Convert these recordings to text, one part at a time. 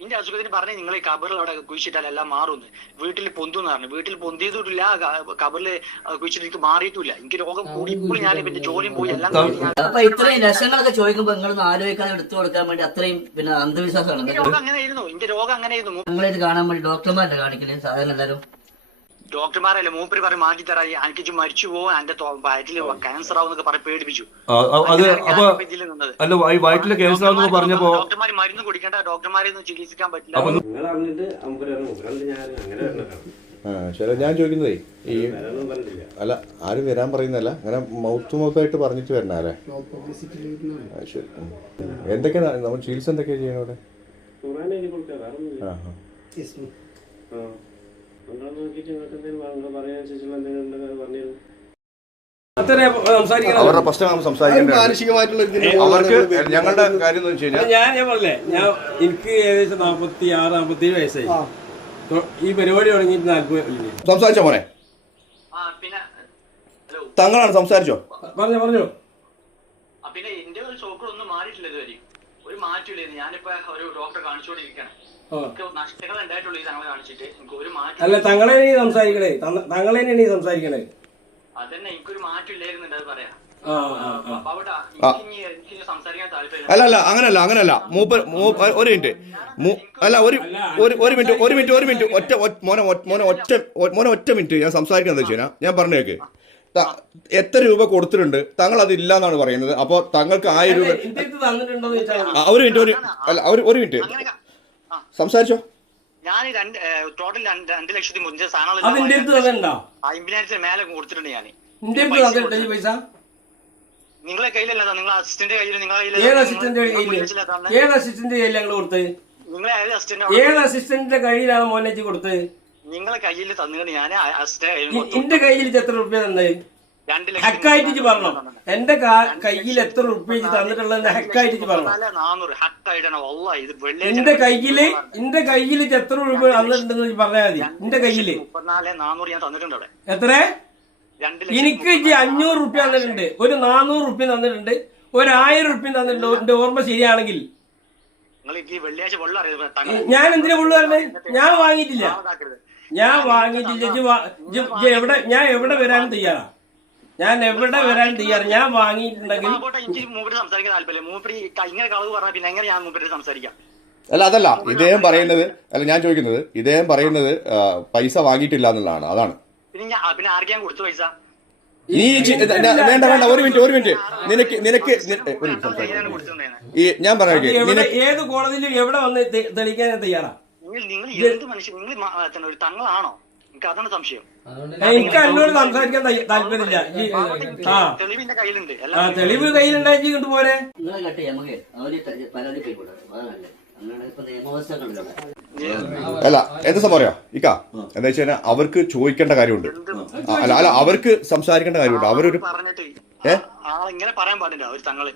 ഇന്റെ അസുഖത്തിന് പറഞ്ഞ നിങ്ങൾ ഈ കബറിൽ അവിടെ കുഴിച്ചിട്ടാൽ എല്ലാം മാറുന്നു വീട്ടിൽ പൊന്തുന്ന് പറഞ്ഞു. വീട്ടിൽ പൊന്തിയതുമില്ല കബറിൽ കുഴിച്ചിട്ട് എനിക്ക് മാറിയിട്ടില്ല എനിക്ക് രോഗം കൂടി ഇപ്പോൾ ഞാൻ പിന്നെ ജോലിയും പോയി എല്ലാം അപ്പൊ ഇത്രയും ലക്ഷങ്ങളൊക്കെ ചോദിക്കുമ്പോ നിങ്ങളൊന്ന് ആലോചിക്കാതെ എടുത്തു കൊടുക്കാൻ വേണ്ടി അത്രയും പിന്നെ അന്ധവിശ്വാസമാണ് രോഗം അങ്ങനെ അങ്ങനെയായിരുന്നു. എന്റെ രോഗം അങ്ങനെയായിരുന്നു. നിങ്ങളിത് കാണാൻ വേണ്ടി ഡോക്ടർമാരെ കാണിക്കുന്നത് സാധാരണ എല്ലാവരും ഡോക്ടർമാരല്ലേ മൂപ്പര് പറഞ്ഞ് മാറ്റി തരാ എനിക്ക് മരിച്ചു പോകും എന്റെ വയറ്റിൽ ക്യാൻസർ ആവും എന്നൊക്കെ പറഞ്ഞ് പേടിപ്പിച്ചു. അല്ല ഈ വയറ്റിലെ ക്യാൻസർ ആവുന്ന പറഞ്ഞപ്പോ ഡോക്ടർമാർ മരുന്ന് കുടിക്കേണ്ട ഡോക്ടർമാരെ ഒന്നും ചികിത്സിക്കാൻ പറ്റില്ല. ശരി ഞാൻ അങ്ങനെ വരണതാണ് ആ ചില ഞാൻ ചോദിക്കുന്നതേ ഈ അല്ല ആരും വരാൻ പറയുന്നല്ല അങ്ങനെ മൗത്ത് മൗത്തായിട്ട് പറഞ്ഞിട്ട് വരണ അല്ലേ? ആ, ശരി. ഉം. എന്തൊക്കെയാ നമ്മൾ ചികിത്സ എന്തൊക്കെയാ ചെയ്യണോടെ ആ ആ. ആ നിങ്ങൾ നോക്കിയിട്ട് നിങ്ങൾക്ക് എന്തെങ്കിലും നിങ്ങൾ പറയാനനുസരിച്ചുള്ള എന്തെങ്കിലും ഉണ്ടെങ്കിൽ അത് പറഞ്ഞിരുന്നു അവരുടെ പ്രശ്നം നമ്മൾ സംസാരിക്കേണ്ടത് അവർക്ക് ഞങ്ങളുടെ കാര്യം എന്ന് വെച്ച് കഴിഞ്ഞാൽ ഞാൻ ഞാൻ പറഞ്ഞേ ഞാൻ എനിക്ക് ഏകദേശം നാപ്പത്തി ആറ് നാപ്പത്തി ഏഴ് വയസ്സായി ഈ പരിപാടി തുടങ്ങിയിട്ട് നാൽപ്പത്? സംസാരിച്ചോ മോനെ? ആ പിന്നെ ഹലോ. തങ്ങളാണ് സംസാരിച്ചോ? പറഞ്ഞോ പറഞ്ഞോ. പിന്നെ എന്റെ ഒരു സോക്കറൊന്നും മാറിയിട്ടില്ല ഇതുവരെ. ഒരു മാറ്റമില്ലായിരുന്നു ഞാനിപ്പോ ഒരു ഡോക്ടറെ നഷ്ടങ്ങൾ ഉണ്ടായിട്ടുള്ളൂ ഈ തങ്ങളെ കാണിച്ചിട്ട്. എനിക്ക് ഒരു മാറ്റം അല്ല തങ്ങളെ സംസാരിക്കണേ. തങ്ങളെ തന്നെയാണ് സംസാരിക്കണേ. അതന്നെ എനിക്കൊരു മാറ്റം ഇല്ലായിരുന്നുണ്ട് അത് പറയാം. അല്ല അല്ല അങ്ങനല്ല അങ്ങനല്ല. മൂപ്പർ ഒരു മിനിറ്റ്. അല്ല ഒരു ഒരു ഒരു മിനിറ്റ് ഒരു മിനിറ്റ് ഒരു മിനിറ്റ്. ഒറ്റ മോനെ ഒറ്റ- മോനെ ഒറ്റ മോനെ ഒറ്റ മിനിറ്റ് ഞാൻ സംസാരിക്കുന്നത് വെച്ച് കഴിഞ്ഞാൽ ഞാൻ പറഞ്ഞേക്ക്. എത്ര രൂപ കൊടുത്തിട്ടുണ്ട്? തങ്ങൾ അതില്ല എന്നാണ് പറയുന്നത്. അപ്പോൾ തങ്ങൾക്ക് ആയിരം രൂപ ഒരു മിനിറ്റ് ഒരു അല്ല ഒരു ഒരു മിനിറ്റ്. സംസാരിച്ചോ. ഞാൻ രണ്ട് ടോട്ടൽ രണ്ട് രണ്ട് ലക്ഷത്തി മുഞ്ച സാധനങ്ങൾ അമ്പതിനായിരത്തിന് മേലെ കൊടുത്തിട്ടുണ്ട് ഞാൻ നിങ്ങളെ കയ്യിലല്ല നിങ്ങൾ അസിസ്റ്റന്റ് കയ്യിൽ നിങ്ങളെ കയ്യിൽ നിങ്ങളെ ഏത് അസിസ്റ്റന്റ് ഏത് അസിസ്റ്റന്റിന്റെ കയ്യിലാണ് മോനേജ് കൊടുത്തത്? നിങ്ങളെ കയ്യിൽ തന്നുകൊണ്ട് ഞാൻ എന്റെ കയ്യിൽ എത്ര റുപ്യ തന്നെ? ഹക്കായിട്ട് പറഞ്ഞോ? എന്റെ കയ്യിൽ എത്ര റുപ്യ തന്നിട്ടുള്ളത് ഹക്കായിട്ട് പറഞ്ഞോ? എന്റെ കയ്യിൽ എന്റെ കയ്യിൽ എത്ര റുപ്യ തന്നിട്ടുണ്ടെന്ന് പറഞ്ഞാൽ മതി. എന്റെ കയ്യിൽ. എത്ര? എനിക്ക് അഞ്ഞൂറ് റുപ്യ തന്നിട്ടുണ്ട്. ഒരു നാനൂറ് റുപ്യ തന്നിട്ടുണ്ട്. ഒരു ആയിരം റുപ്യ തന്നിട്ടുണ്ട്. എന്റെ ഓർമ്മ ശരിയാണെങ്കിൽ നിങ്ങൾ ഈ വെള്ളിയാഴ്ച വെള്ളം അറിയാം ഞാൻ എന്തിനാ ഉള്ളു പറഞ്ഞത് ഞാൻ വാങ്ങിയിട്ടില്ല. ഞാൻ വാങ്ങിയിട്ടില്ല. എവിടെ ഞാൻ എവിടെ വരാനും തയ്യാറാ? ഞാൻ എവിടെ വരാൻ തയ്യാറ്? ഞാൻ വാങ്ങിയിട്ടുണ്ടെങ്കിൽ അല്ല അതല്ല. ഇദ്ദേഹം പറയുന്നത് അല്ല ഞാൻ ചോദിക്കുന്നത് ഇദ്ദേഹം പറയുന്നത് പൈസ വാങ്ങിയിട്ടില്ല എന്നുള്ളതാണ്. അതാണ്. പിന്നെ ഞാൻ പിന്നെ ആർക്കാ കൊടുത്തു പൈസ? നീ വേണ്ട വേണ്ട ഒരു മിനിറ്റ് ഒരു മിനിറ്റ്. നിനക്ക് നിനക്ക് ഒരു മിനിറ്റ് ഈ ഞാൻ പറയാം നിനക്ക് ഏത് കോടതിയിലും എവിടെ വന്ന് തെളിയിക്കാൻ തയ്യാറാ? നിങ്ങൾ നിങ്ങൾ എന്ത് മനുഷ്യൻ ഒരു തങ്ങളാണോ? എനിക്ക് അതാണ് സംശയം. എനിക്ക് എന്നോട് സംസാരിക്കാൻ താല്പര്യമില്ല. തെളിവിന്റെ കയ്യിലുണ്ട്. തെളിവ് കയ്യിലുണ്ടായി ഇങ്ങോട്ട് പോരെ. നിങ്ങളെ കട്ട് നമുക്ക് പരാതി പോയിക്കോട്ടെ. അല്ല എന്താ സംഭവം അറിയോ? ഇക്ക എന്താ വെച്ച് കഴിഞ്ഞാൽ അവർക്ക് ചോദിക്കേണ്ട കാര്യമുണ്ട്. അല്ല അല്ല അവർക്ക് സംസാരിക്കേണ്ട കാര്യമുണ്ട്. അവരൊരു പറഞ്ഞിട്ട് ആളെ ഇങ്ങനെ പറയാൻ പാടില്ല ഒരു തങ്ങൾ.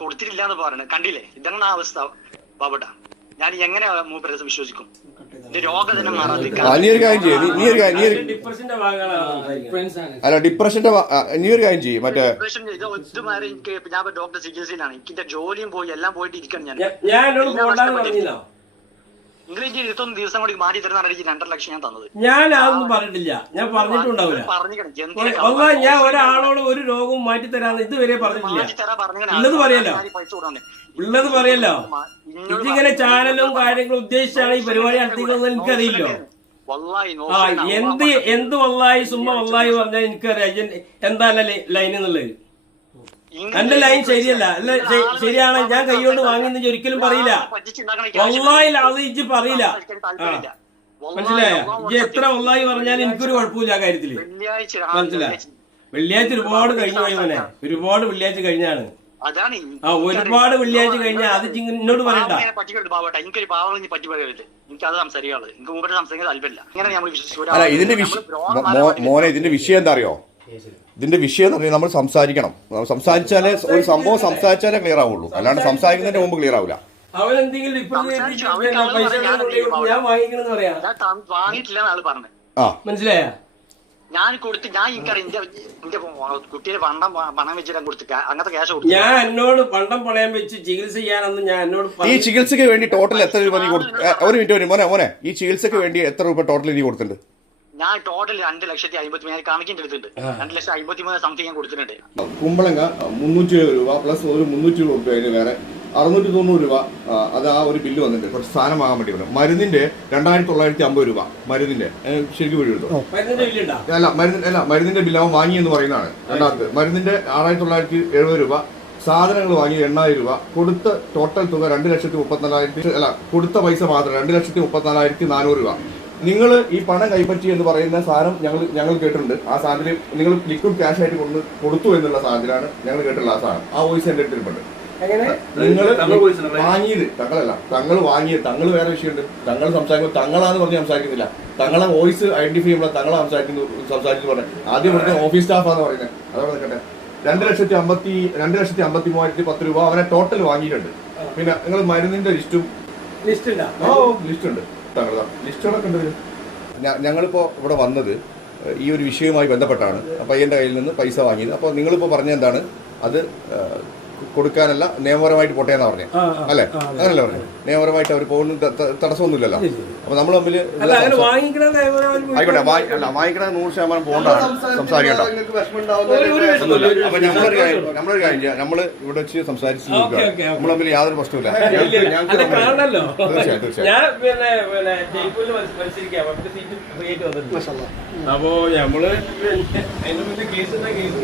കൊടുത്തിട്ടില്ല എന്ന് കണ്ടില്ലേ? ഇതാണ് ആ അവസ്ഥ? ബാബട്ട ഞാൻ എങ്ങനെ മൂപ്പരെ വിശ്വസിക്കും? കാര്യം ചെയ്യ് നീ- ഒരു കാര്യം. അല്ല ഡിപ്രഷന്റെ നീ ഒരു കാര്യം ചെയ്യും മറ്റേ ഞാൻ ഡോക്ടർ ചികിത്സയിലാണ് എനിക്ക് ജോലിയും പോയി എല്ലാം പോയിട്ട് ഇരിക്കണം ഞാൻ. എനിക്ക് ഇരുപത്തൊന്ന് ദിവസം കൂടി മാറ്റി തരുന്ന എനിക്ക് രണ്ടര ലക്ഷം ഞാൻ തന്നത്. ഞാൻ അതൊന്നും പറഞ്ഞിട്ടില്ല. ഞാൻ പറഞ്ഞിട്ടുണ്ടാവില്ല. ഞാൻ ഒരാളോട് ഒരു രോഗവും മാറ്റി തരാന്ന് ഇതുവരെ പറഞ്ഞിട്ടില്ല. ഉള്ളത് പറയല്ലോ. ഉള്ളത് പറയല്ലോ. ഇതിങ്ങനെ ചാനലും കാര്യങ്ങളും ഉദ്ദേശിച്ചാണ് ഈ പരിപാടി നടത്തിക്കുന്നത് എനിക്കറിയില്ലോ. എന്ത് എന്ത് വല്ലായി സുമ്മ വല്ലായി പറഞ്ഞാൽ എനിക്കറിയാം. എന്താ ലൈൻ എന്നുള്ളത്? എന്റെ ലൈൻ ശരിയല്ല. അല്ല ശരിയാണ്. ഞാൻ കൈകൊണ്ട് വാങ്ങിന്ന് ഇജ്ജ് ഒരിക്കലും പറയില്ല. ഒന്നായി അത് ഇജ്ജ് പറയില്ല. മനസ്സിലായോ? ഇജ്ജ് എത്ര ഒന്നായി പറഞ്ഞാൽ എനിക്കൊരു കുഴപ്പമില്ല ആ കാര്യത്തിൽ. മനസ്സിലായി? വെള്ളിയാഴ്ച. ഒരുപാട് കഴിഞ്ഞു പോയി മോനെ ഒരുപാട് വെള്ളിയാഴ്ച കഴിഞ്ഞാണ്. ആ ഒരുപാട് വെള്ളിയാഴ്ച കഴിഞ്ഞാൽ അത് എന്നോട് പറയണ്ട. എനിക്കൊരു പാവം പറ്റി പോകരുത് അല്ല ഇതിന്റെ വിഷയം മോനെ ഇതിന്റെ വിഷയം എന്താ അറിയോ? ഇതിന്റെ വിഷയം എന്ന് പറഞ്ഞാൽ നമ്മൾ സംസാരിക്കണം. നമ്മൾ സംസാരിച്ചാലേ ഒരു സംഭവം സംസാരിച്ചാലേ ക്ലിയർ ആവുള്ളൂ. അല്ലാണ്ട് സംസാരിക്കുന്നതിന് മുമ്പ് ക്ലിയർ ആവില്ല. മനസ്സിലായ? ഞാൻ കൊടുത്ത് ഞാൻ എനിക്കറിയാം എന്റെ എന്റെ കുട്ടിയെ പണ്ടം പണം വെച്ചിട്ട് കൊടുത്ത് അങ്ങനത്തെ ക്യാഷ് കൊടുത്തു. ഞാൻ എന്നോട് പണ്ടം പണയം വെച്ച് ചികിത്സ ചെയ്യാനൊന്നും ഞാൻ എന്നോട് ഈ ചികിത്സയ്ക്ക് വേണ്ടി ടോട്ടൽ എത്ര രൂപ നീ കൊടുത്തു ഒരു മിനിറ്റ് ഒരു മോനെ മോനെ ഈ ചികിത്സയ്ക്ക് വേണ്ടി എത്ര രൂപ ടോട്ടൽ നീ കൊടുത്തിട്ടുണ്ട്? ഞാൻ ടോട്ടൽ രണ്ട് ലക്ഷത്തി അമ്പത്തി മൂന്ന് കണക്കിന്റെ എടുത്തിട്ടുണ്ട് രണ്ട് ലക്ഷത്തി അമ്പത്തി മൂന്ന് സംതിങ് ഞാൻ കൊടുത്തിട്ടുണ്ട്. കുമ്പളങ്ങ മുന്നൂറ്റി എഴുപത് രൂപ പ്ലസ് ഒരു മുന്നൂറ്റി രൂപ അതിന് വേറെ അറുന്നൂറ്റി തൊണ്ണൂറ് രൂപ അത് ആ ഒരു ബില്ല് വന്നിട്ടുണ്ട്. കുറച്ച് സാധനം വാങ്ങാൻ വേണ്ടി വരും മരുന്നിന്റെ രണ്ടായിരത്തി തൊള്ളായിരത്തി അമ്പത് രൂപ മരുന്നിന്റെ ശരിക്കും വഴി എടുത്തു ബില്ലുണ്ടോ അല്ല മരുന്ന് അല്ല മരുന്നിന്റെ ബില്ല് അവൻ വാങ്ങി എന്ന് പറയുന്നതാണ്. രണ്ടാമത്തെ മരുന്നിന്റെ ആറായിരത്തി തൊള്ളായിരത്തി എഴുപത് രൂപ സാധനങ്ങൾ വാങ്ങി എണ്ണായിരം രൂപ കൊടുത്ത ടോട്ടൽ തുക രണ്ട് ലക്ഷത്തി മുപ്പത്തിനാലായിരത്തി അല്ല കൊടുത്ത പൈസ മാത്രം രണ്ട് ലക്ഷത്തി മുപ്പത്തിനാലായിരത്തി നാനൂറ് രൂപ. നിങ്ങൾ ഈ പണം കൈപ്പറ്റി എന്ന് പറയുന്ന സാധനം ഞങ്ങൾ ഞങ്ങൾ കേട്ടിട്ടുണ്ട്. ആ സാധനത്തിൽ നിങ്ങൾ ലിക്വിഡ് ക്യാഷ് ആയിട്ട് കൊണ്ട് കൊടുത്തു എന്നുള്ള സാധനത്തിലാണ് ഞങ്ങൾ കേട്ടിട്ടുള്ള ആ സാധനം. ആ വോയിസ് എന്റെ അടുത്തിൽപ്പെട്ട് എങ്ങനെ? നിങ്ങൾ വാങ്ങിയത് തങ്ങളല്ല തങ്ങൾ വാങ്ങിയത് തങ്ങൾ വേറെ വിഷയമുണ്ട്. തങ്ങൾ സംസാരിക്കുമ്പോൾ തങ്ങളാന്ന് പറഞ്ഞ് സംസാരിക്കുന്നില്ല. തങ്ങളെ വോയിസ് ഐഡന്റിഫൈ ചെയ്യുമ്പോൾ തങ്ങളെ സംസാരിക്കുന്നു സംസാരിച്ചു പറഞ്ഞത് ആദ്യം പറഞ്ഞ ഓഫീസ് സ്റ്റാഫാന്ന് പറയുന്നത് അതോടെ നിൽക്കട്ടെ രണ്ട് ലക്ഷത്തി അമ്പത്തി രണ്ട് ലക്ഷത്തി അമ്പത്തി മൂവായിരത്തി പത്ത് രൂപ അവനെ ടോട്ടൽ വാങ്ങിയിട്ടുണ്ട്. പിന്നെ നിങ്ങൾ മരുന്നിന്റെ ലിസ്റ്റും ലിസ്റ്റ് ഉണ്ടോ. ഞങ്ങളിപ്പോ ഇവിടെ വന്നത് ഈ ഒരു വിഷയവുമായി ബന്ധപ്പെട്ടാണ്. പയ്യന്റെ കയ്യിൽ നിന്ന് പൈസ വാങ്ങിയത്. അപ്പോൾ നിങ്ങളിപ്പോ പറഞ്ഞ എന്താണ്? അത് കൊടുക്കാനല്ല നിയമപരമായിട്ട് പോട്ടെ എന്നാ പറഞ്ഞത് അല്ലേ? അങ്ങനല്ലേ പറഞ്ഞു. നിയമപരമായിട്ട് അവർ പോകുന്ന തടസ്സമൊന്നുമില്ലല്ലോ. അപ്പൊ നമ്മൾ തമ്മിൽ വാങ്ങിക്കണത് ആയിക്കോട്ടെ അല്ല വാങ്ങിക്കണ നൂറ് ശതമാനം പോകണ്ടാണ് സംസാരിക്കണ്ട. അപ്പൊ നമ്മളൊരു കാര്യം നമ്മളൊരു കാര്യം ചെയ്യാം. നമ്മൾ ഇവിടെ വെച്ച് സംസാരിച്ച്. നമ്മൾ തമ്മിൽ യാതൊരു പ്രശ്നമില്ല തീർച്ചയായും തീർച്ചയായും. അപ്പോ നമ്മൾ അതിന്റെ മുന്നേ കേസ് കേസ്